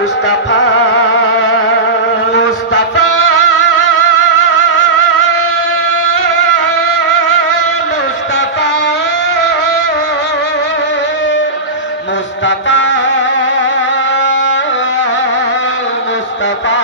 মুস্তাফা মুস্তাফা মুস্তাফা মুস্তাফা মুস্তাফা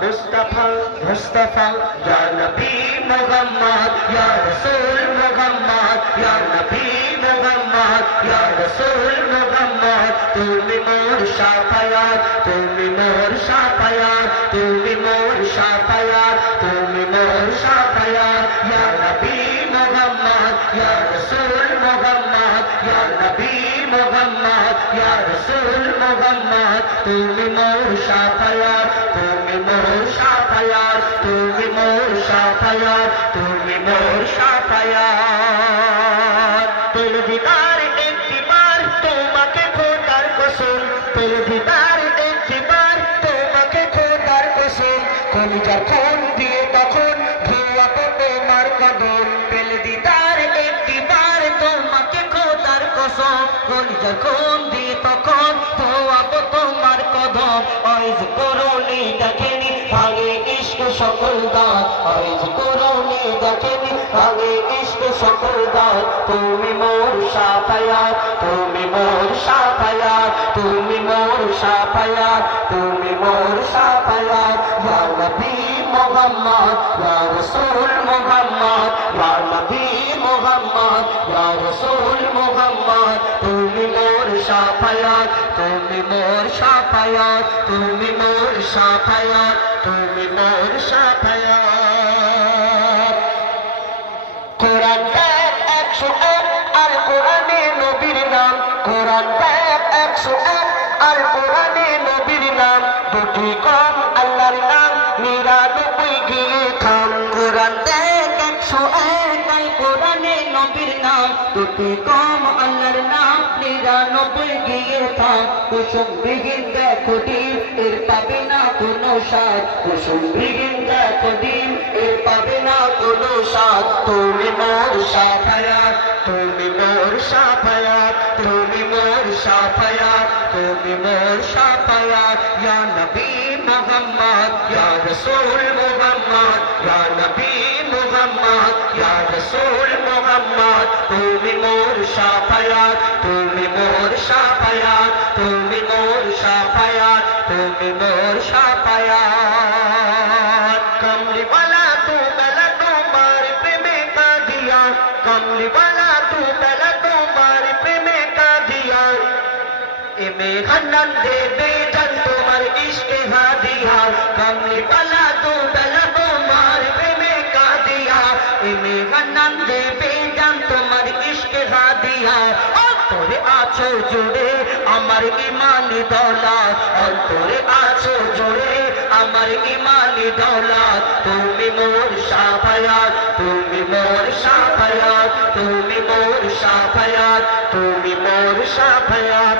মুস্তাফা মুস্তাফা ইয়া নবী মুহাম্মদ ইয়া রাসূল মুহাম্মদ ইয়া নবী মুহাম্মদ ইয়া রাসূল মুহাম্মদ তুমি মোর শাফায়াত তুমি মোর শাফায়াত তুমি মোর শাফায়াত তুমি মোর শাফায়াত ইয়া নবী মুহাম্মদ ইয়া রাসূল মুহাম্মদ ইয়া নবী মুহাম্মদ ইয়া রাসূল মুহাম্মদ তুমি মোর শাফায়াত তুমি মোর শাফায়াত তুমি মোর শাফায়াত তুমি মোর শাফায়াত তুল দিদার একবার তোমাকে খোদার কসম তুল দিদার একবার তোমাকে খোদার কসম কলিজার খুন দিয়ে তখন ধোয়া তোমার কদম তুল দিদার একবার তোমাকে খোদার কসম কলিজার খুন দিয়ে তখন ধোয়া তোমার কদম আইজ করনি দেখেনি ভাগে ইশক সকল দান আইজ করনি দেখেনি ভাগে ইশক সকল দান তুমি মোর শাফায়াত তুমি মোর শাফায়াত তুমি মোর শাফায়াত তুমি মোর শাফায়াত ইয়া নবী মুহাম্মদ ইয়া রাসূল মুহাম্মদ ইয়া নবী মুহাম্মদ ইয়া রাসূল মুহাম্মদ তুমি মোর শাফায়াত তুমি মোর শাফায়াত তুমি মোর শাফায়াত তুমি মোর শাফায়াত কোরআন 101 আর কোরআনে নবীর নাম কোরআন 101 আর কোরআনে নবীর নাম দুটি কম আল্লাহর নাম 99 গিয়ে থাম কোরআন 101 আর কোরআনে নবীর নাম দুটি কম আল্লাহর নাম 99 গিয়ে থাম কুসুম বিহীন দেখো দিন এর পাবে না কোনো স্বাদ কুসুম বিহীন দেখো দিন এর পাবে না কোনো স্বাদ তুমি মোর শাফায়াত তুমি মোর শাফায়াত তুমি মোর শাফায়াত তুমি মোর শাফায়াত ইয়া নবী মুহাম্মদ ইয়া রাসূল মুহাম্মদ ইয়া নবী মুহাম্মদ ইয়া রাসূল মুহাম্মদ তুমি মোর শাফায়াত তুমি মোর শাফায়াত তুমি মোর শাফায়াত তুমি মোর শাফায়াত কমলি वाला तू पहला तुम्हारे प्रेमे का दिया कमली वाला तू पहला तुम्हारे प्रेमे का दिया इमे हन्नन दे बेजन तुम्हार इश्क हा दिया कमली वाला तू पहला तुम्हारे प्रेमे का दिया इमे हन्नन दे बेजन तुम्हार इश्क हा दिया তোরে আছো জুড়ে আমার ইমানি দৌলত অন্তরে আছো জুড়ে আমার ইমানি দৌলত তুমি মোর শাফায়াত তুমি মোর শাফায়াত তুমি মোর শাফায়াত তুমি মোর শাফায়াত